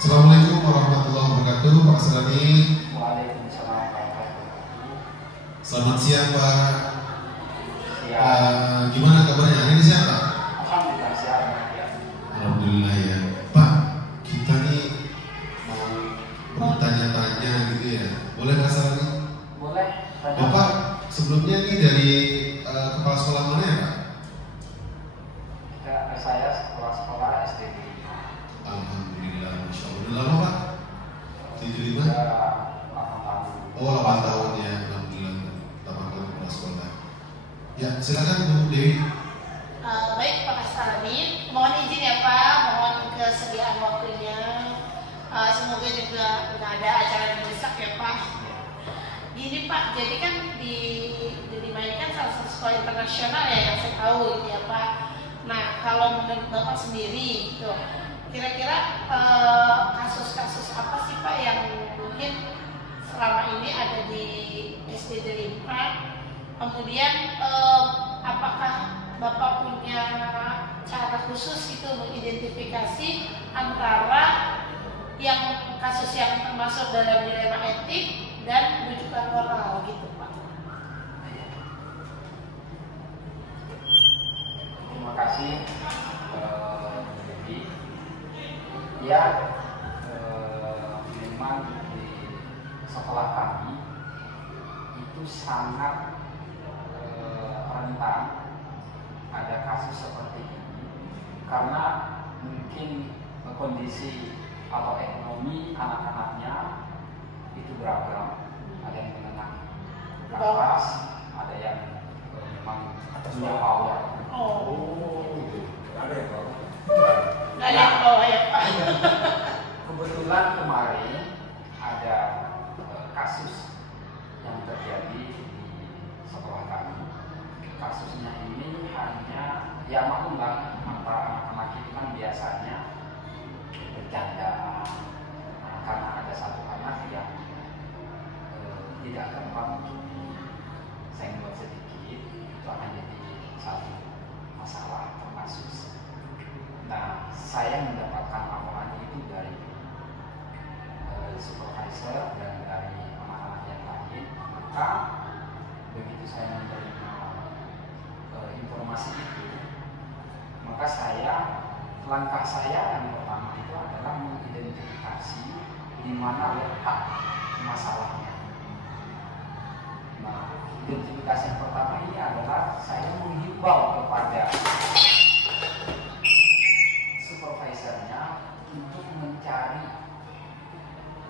Assalamualaikum warahmatullahi wabarakatuh, Pak Kasrani. Waalaikumsalam warahmatullahi wabarakatuh. Selamat siang, Pak. Siang. Gimana kabarnya? Hari ini siapa? Alhamdulillah siang. Alhamdulillah ya. Pak, kita nih mau bertanya-tanya gitu ya. Boleh Pak Kasrani? Boleh. Bapak sebelumnya nih dari kepala sekolah mana ya, Pak? Saya sekolah SD. Alhamdulillah, Masya Allah. Udah lama, Pak? 75? Sudah 8 tahun. Oh, 8 tahun ya. Alhamdulillah, 8 tahun kepala sekolah. Ya, silakan Bu Dewi. Baik Pak Kasrani, mohon izin ya Pak, mohon kesediaan waktunya. Semoga juga nggak ada acara yang mendesak ya Pak. Gini Pak, jadi kan dimainkan salah satu sekolah internasional ya yang saya tahu gitu ya Pak. Nah, kalau menurut Bapak sendiri gitu, kira-kira kasus-kasus apa sih Pak yang mungkin selama ini ada di SD Delima? Kemudian apakah Bapak punya cara khusus gitu mengidentifikasi antara yang kasus yang termasuk dalam dilema etik dan rujukan moral gitu Pak? Terima kasih. Ya, memang di sekolah kami itu sangat rentan ada kasus seperti ini karena mungkin kondisi atau ekonomi anak-anaknya itu beragam, ada yang menengah ke atas, ada yang memang punya power. Ada yang bawah. Nggak ada yang bawa ya Pak. Kebetulan kemarin ada kasus yang terjadi di sekolah kami. Kasusnya ini hanya ya maklumlah, antara anak-anak itu kan biasanya bercanda, karena ada satu anak yang tidak gampang untuk disenggol sedikit, itu akan jadi satu masalah atau kasus. Nah, saya mendapatkan laporan itu dari supervisor dan dari anak-anak yang lain. Maka begitu saya menerima informasi itu, maka langkah saya yang pertama itu adalah mengidentifikasi di mana letak masalahnya. Nah, identifikasi yang pertama ini adalah saya menghimbau kepada supervisornya untuk mencari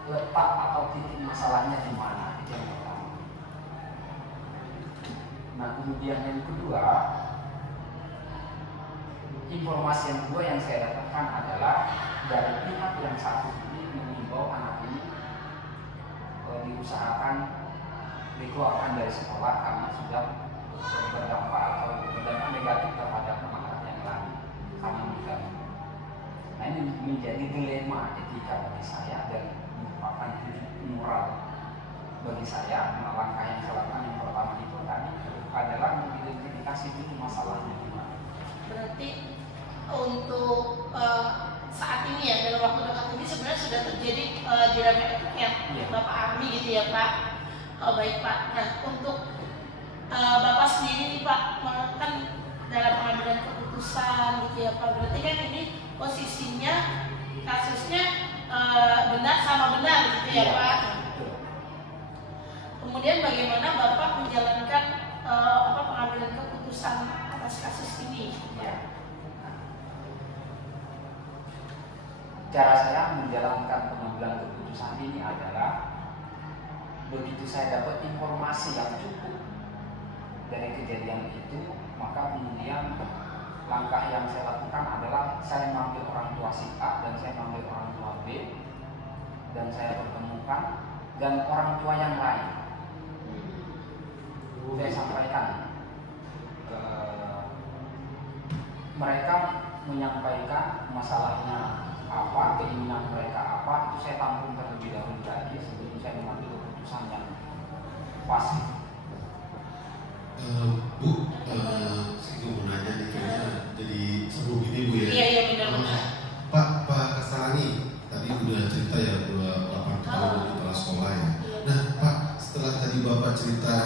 letak atau titik masalahnya di mana, itu yang pertama. Nah, kemudian yang kedua, informasi yang kedua yang saya dapatkan adalah dari pihak yang satu ini mengimbau anak ini diusahakan dikeluarkan dari sekolah karena sudah berdampak atau berdampak negatif terhadap anak-anak yang lain karena mengganggu. Nah, ini menjadi dilema etika bagi saya dan merupakan moral bagi saya. Nah, langkah yang saya lakukan yang pertama itu tadi adalah mengidentifikasi dulu masalahnya. Berarti untuk saat ini ya, dalam waktu dekat ini sebenarnya sudah terjadi dilema etik yang Bapak alami gitu ya Pak. Oh baik Pak. Nah, untuk Bapak sendiri nih Pak, kan dalam pengambilan keputusan gitu ya Pak, berarti kan ini posisinya kasusnya benar sama benar gitu ya Pak. Kemudian bagaimana Bapak menjalankan pengambilan keputusan atas kasus ini? Ya. Cara saya menjalankan pengambilan keputusan ini adalah begitu saya dapat informasi yang cukup dari kejadian itu, maka kemudian langkah yang saya lakukan adalah saya manggil orang tua si A dan saya manggil orang tua B dan saya pertemukan dan orang tua yang lain. Saya sampaikan mereka menyampaikan masalahnya apa, keinginan mereka apa, itu saya tampung terlebih dahulu tadi sebelum saya mengambil keputusan yang pasti. Bu, saya mau nanya nih, kayaknya jadi seru gini Bu ya. Iya benar-benar. Pak Kasrani tadi udah cerita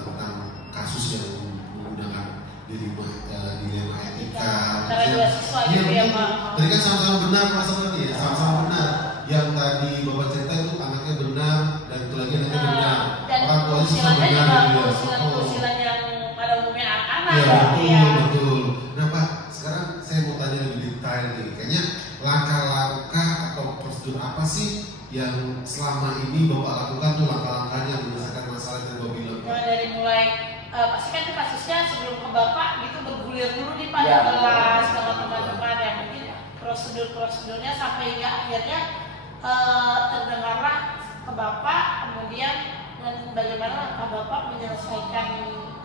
tentang kasus yang menggunakan dilema etika. Cara dua siswa gitu ya Pak. Tadi kan sama-sama benar masalahnya ya, sama-sama benar. Yang tadi Bapak cerita itu anaknya benar dan itu lagi anaknya benar. Dan Orang tuanya sama usilannya benar juga gitu ya. usilan yang pada umumnya anak-anak. Iya betul. Nah Pak, sekarang saya mau tanya lebih detail nih. Kayaknya langkah-langkah atau prosedur apa sih yang selama ini Bapak lakukan tuh langkah-langkahnya menyelesaikan masalah yang Bapak bilang? Nah, dari mulai pasti kan itu kasusnya sebelum ke Bapak gitu bergulir dulu di pada Ya, kelas betul. sama teman-teman ya mungkin prosedur-prosedurnya sampai hingga akhirnya terdengarlah ke Bapak, kemudian bagaimana langkah Bapak menyelesaikan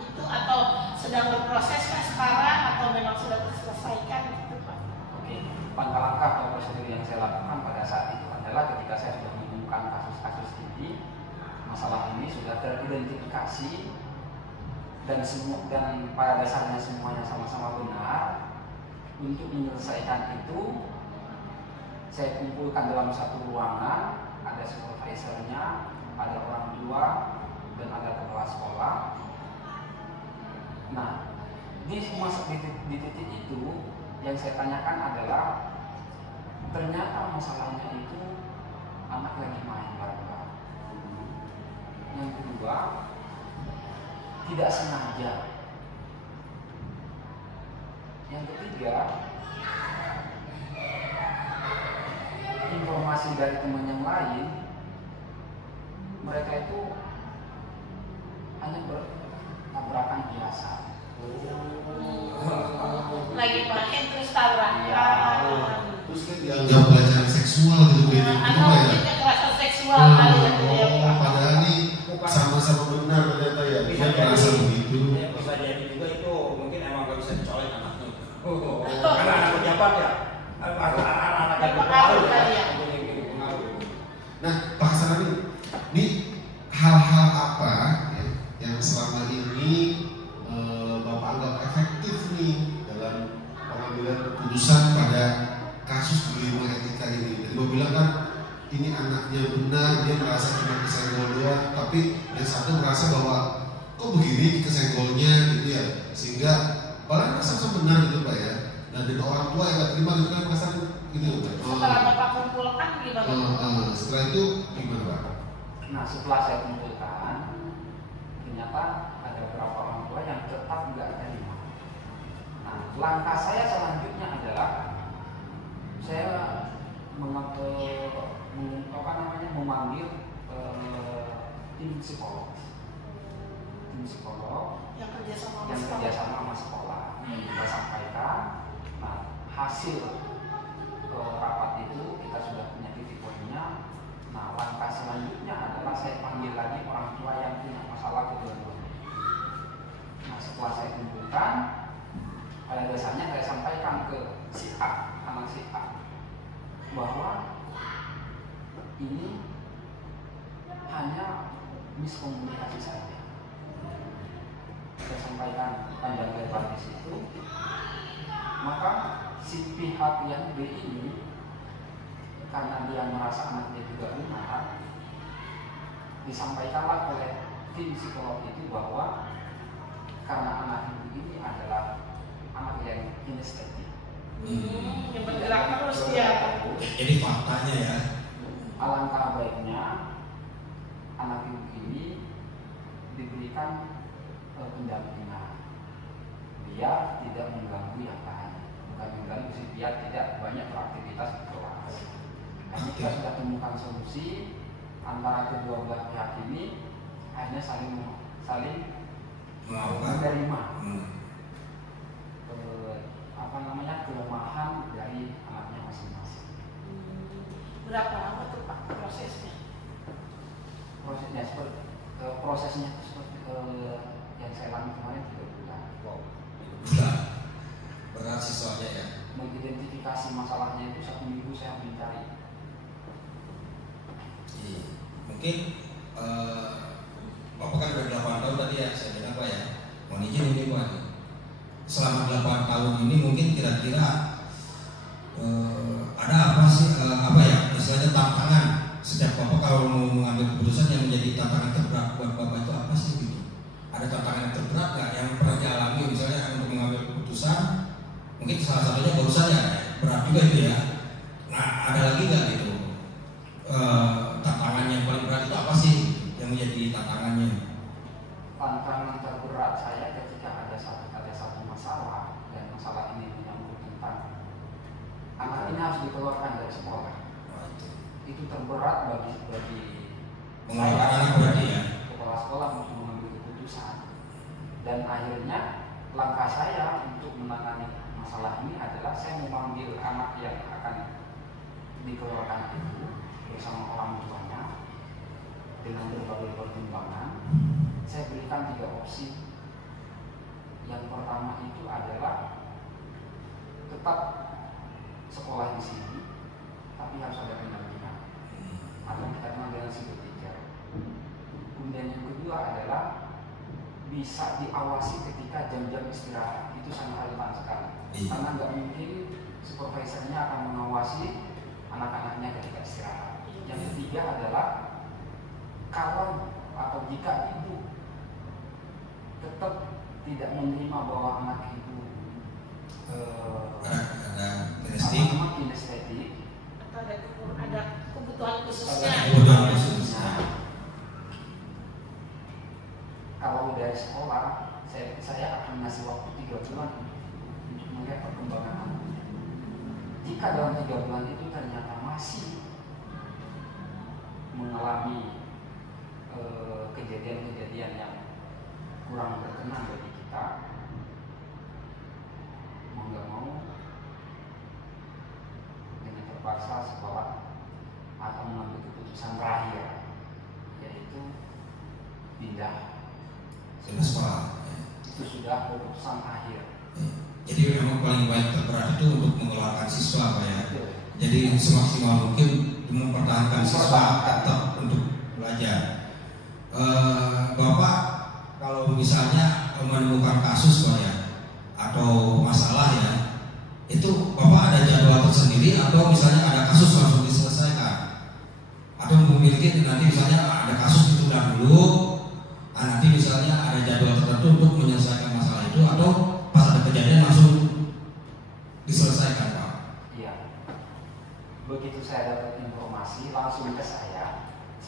itu atau sedang berproses kah sekarang atau memang sudah terselesaikan gitu Pak? Oke, langkah-langkah atau prosedur yang saya lakukan pada saat itu adalah ketika saya sudah menemukan kasus-kasus ini, masalah ini sudah teridentifikasi dan pada dasarnya semuanya sama-sama benar. Untuk menyelesaikan itu, saya kumpulkan dalam satu ruangan, ada supervisornya, ada orang tua, dan ada kepala sekolah. Nah, di titik itu yang saya tanyakan adalah ternyata masalahnya itu anak lagi main bareng. Yang kedua, tidak sengaja. Yang ketiga, informasi dari teman yang lain, mereka itu hanya bertabrakan biasa. Lagi main terus tabrakan. Ya. Terus kan dianggap pelecehan seksual gitu kayaknya. Atau Gimana ya? mungkin kekerasan seksual kali ya gitu ya Pak. Padahal ini sama-sama benar ternyata ya. Dia merasa begitu. Bisa jadi juga itu mungkin emang gak bisa dicolek anaknya. Karena anak pejabat ya. Anak-anak yang Berpengaruh kali ya. Nah, Pak Hasanami, ini hal-hal apa ya, yang selama ini Bapak anggap efektif nih dalam pengambilan keputusan pada kasus dilema etika ini? Jadi Bapak bilang kan ini anaknya benar, dia merasa cuma kesenggol doang, tapi yang satu merasa bahwa kok begini kesenggolnya gitu ya, sehingga padahal sama-sama benar gitu Pak ya. Nah, dan orang tua yang gak terima gitu kan perasaan gitu Pak. Setelah Bapak kumpulkan gimana? Setelah itu gimana Pak? Nah, setelah saya kumpulkan, ternyata ada beberapa orang tua yang tetap nggak terima. Nah, langkah saya selanjutnya adalah saya memanggil tim psikolog Yang kerja sama yang kerjasama sama sekolah. Kita sampaikan. Nah, hasil rapat itu kita sudah punya titik poinnya. Nah, langkah selanjutnya adalah saya panggil lagi orang tua yang punya masalah kedua-duanya. Nah, setelah saya kumpulkan, pada dasarnya saya sampaikan ke si A, anak si A, bahwa ini hanya miskomunikasi saja. Saya sampaikan panjang lebar di situ. Maka si pihak yang B ini, karena dia merasa anaknya juga benar, disampaikanlah oleh tim psikolog itu bahwa karena anak ibu ini adalah anak yang kinestetik, yang bergerak terus ya. Jadi faktanya ya. Alangkah baiknya anak ibu ini diberikan pendampingan biar tidak mengganggu yang lain, bukan mengganggu sih, biar tidak banyak beraktivitas di kelas. Kami kita sudah temukan solusi antara kedua belah pihak ini, akhirnya saling menerima kelemahan dari anaknya masing-masing. Berapa lama tuh Pak prosesnya? Prosesnya seperti yang saya alami kemarin 3 bulan. Wow. Berat. Berat sih soalnya ya. Mengidentifikasi masalahnya itu 1 minggu saya mencari. Mungkin Bapak kan udah 8 tahun tadi ya, saya dengar Pak ya. Mohon izin ini Pak. Selama 8 tahun ini mungkin kira-kira ada apa sih istilahnya tantangan setiap Bapak kalau mau mengambil keputusan yang menjadi tantangan terberat buat Bapak itu apa sih juga itu ya. Nah, ada lagi nggak gitu tantangan yang paling berat itu apa sih yang menjadi tantangannya? Tantangan terberat saya ketika ada satu masalah, dan masalah ini menyangkut tentang anak ini harus dikeluarkan dari sekolah. Itu terberat bagi Mengeluarkan anak berarti ya. kepala sekolah untuk mengambil keputusan. Dan akhirnya langkah saya untuk menangani masalah ini adalah saya memanggil anak yang akan dikeluarkan itu bersama orang tuanya dengan berbagai pertimbangan. Saya berikan 3 opsi. Yang pertama itu adalah tetap sekolah di sini, tapi harus ada pendampingan atau kita kenal dengan psikoteacher. Kemudian yang kedua adalah bisa diawasi ketika jam-jam istirahat. Itu sangat relevan sekali, karena nggak mungkin supervisornya akan mengawasi anak-anaknya ketika istirahat. Yang ketiga adalah kalau atau jika ibu tetap tidak menerima bahwa anak ibu ada kinestetik Atau ada kebutuhan khususnya. Kalau dari sekolah saya akan ngasih waktu 3 bulan untuk melihat perkembangan anaknya. Jika dalam 3 bulan itu ternyata masih mengalami kejadian-kejadian yang kurang berkenan bagi kita, mau nggak mau dengan terpaksa sekolah akan mengambil keputusan terakhir, yaitu pindah sekolah. Itu sudah keputusan akhir. Jadi memang paling baik terberat itu untuk mengeluarkan siswa Pak ya. Jadi semaksimal mungkin mempertahankan siswa tetap untuk belajar. Bapak kalau misalnya menemukan kasus Pak ya, atau masalah ya, itu Bapak ada jadwal tersendiri atau misalnya ada kasus langsung diselesaikan, atau memiliki nanti misalnya ada kasus ditunda dulu, nanti misalnya ada jadwal tertentu untuk menyelesaikan masalah itu, atau pas ada kejadian langsung diselesaikan Pak? Iya. Begitu saya dapat informasi langsung ke saya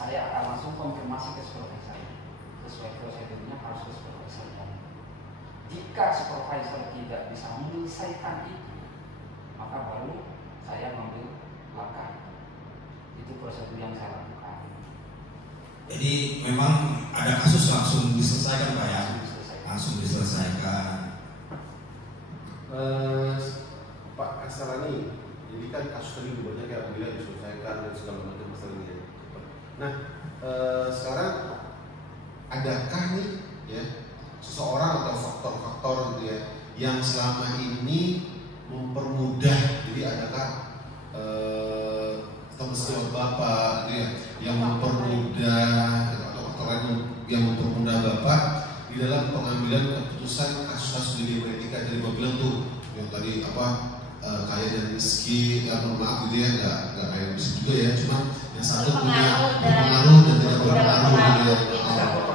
akan langsung konfirmasi ke supervisor. Sesuai prosedurnya harus ke supervisor. Jika supervisor tidak bisa menyelesaikan itu, maka baru saya mengambil langkah. Itu prosedur yang saya lakukan. Jadi memang ada kasus langsung diselesaikan Pak ya? Langsung diselesaikan. Pak Aksalani, jadi kan kasus tadi banyak yang bila diselesaikan dan segala macam masalahnya. Nah, sekarang adakah nih ya seseorang atau faktor-faktor gitu ya yang selama ini mempermudah? Jadi adakah teman-teman Bapak gitu ya yang mempermudah atau faktor lain yang mempermudah Bapak di dalam pengambilan keputusan kasus-kasus di etika? Jadi Bapak bilang tuh yang tadi apa kaya dan miskin, ya maaf gitu ya, nggak kaya miskin juga ya, cuma yang satu punya pengaruh dan tidak berpengaruh gitu ya.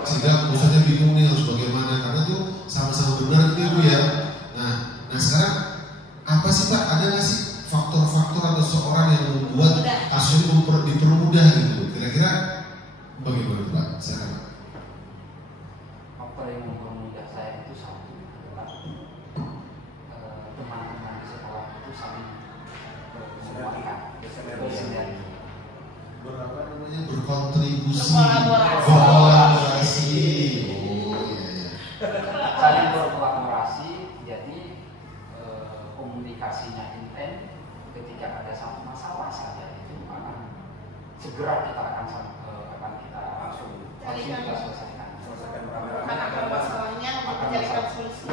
Sehingga pusatnya bingung nih harus bagaimana, karena tuh sama-sama benar gitu ya. Nah sekarang apa sih Pak, ada nggak sih faktor-faktor atau seorang yang membuat kasus ini dipermudah gitu? Kira-kira bagaimana Pak? Silakan. Faktor yang mempermudah saya itu satu adalah teman-teman di sekolah itu saling menguatkan, bersinergi. Berapa namanya, berkontribusi, Berkolaborasi. Oh iya. Saling berkolaborasi, jadi komunikasinya intens. Ketika ada satu masalah saja itu maka segera kita akan kita langsung kita selesaikan. Bukan akar masalahnya untuk mencarikan solusi.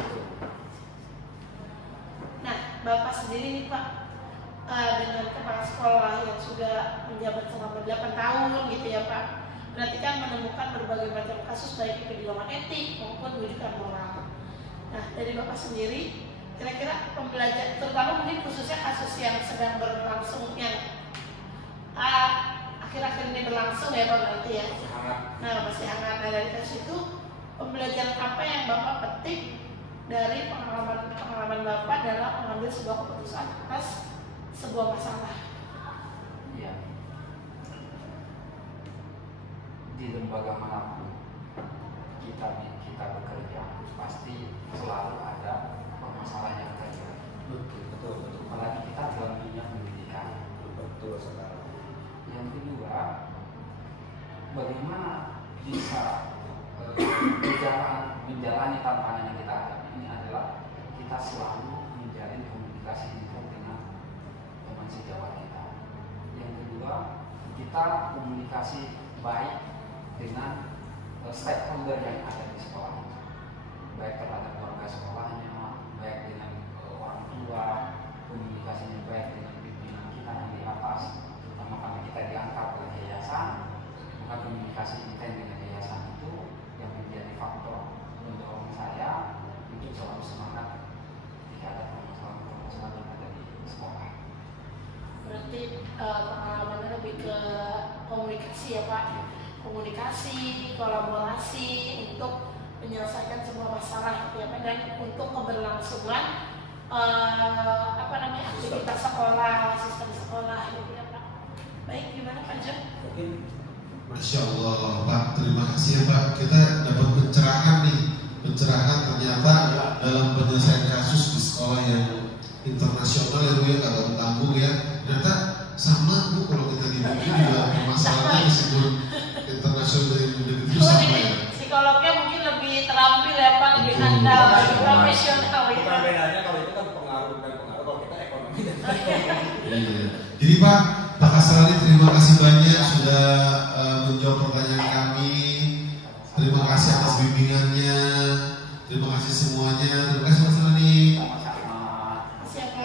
Nah, Bapak sendiri nih Pak, dengan kepala sekolah yang sudah menjabat selama 8 tahun gitu ya Pak, berarti kan menemukan berbagai macam kasus baik itu di domain etik maupun rujukan moral. Nah, dari Bapak sendiri, kira-kira pembelajaran, terutama mungkin khususnya kasus yang sedang berlangsung, yang akhir-akhir ini berlangsung ya Pak berarti ya. Nah, masih hangat. Nah, dari kasus itu pembelajaran apa yang Bapak petik dari pengalaman Bapak dalam mengambil sebuah keputusan atas sebuah masalah. Iya. Di lembaga manapun kita bekerja pasti selalu ada permasalahan yang terjadi. Betul. Apalagi kita dalam dunia pendidikan. Betul sekali. Yang kedua, bagaimana bisa menjalani tantangan yang kita hadapi ini adalah kita selalu menjalin komunikasi intens dengan teman sejawat kita. Yang kedua, kita komunikasi baik dengan stakeholder yang ada di sekolah, baik terhadap warga sekolahnya, baik dengan orang tua, komunikasinya baik dengan pimpinan kita yang di atas, terutama karena kita diangkat oleh yayasan, maka komunikasi intens dengan yayasan itu yang menjadi faktor mendorong saya untuk selalu semangat jika ada permasalahan yang ada di sekolah. Berarti pengalamannya lebih ke komunikasi ya Pak, komunikasi, kolaborasi untuk menyelesaikan sebuah masalah ya Pak, dan untuk keberlangsungan aktivitas sekolah, sistem sekolah gitu ya Pak. Baik, gimana Pak John? Mungkin Masya Allah Pak, terima kasih ya Pak. Kita dapat pencerahan nih, pencerahan ternyata dalam penyelesaian kasus di sekolah yang internasional ya Bu ya, nggak tanggung ya. Ternyata sama Bu, kalau kita di negeri juga permasalahannya meskipun internasional dari negeri itu Cuma sama ini ya. psikolognya mungkin lebih terampil ya Pak, lebih handal, lebih profesional ya. bukan bedanya kalau itu kan pengaruh, kalau kita ekonomi dan Iya. Jadi Pak Kasrani, terima kasih banyak sudah menjawab pertanyaan kami. Terima kasih atas bimbingannya. Terima kasih semuanya. Terima kasih Mas Kasrani. Sama-sama. Siapa?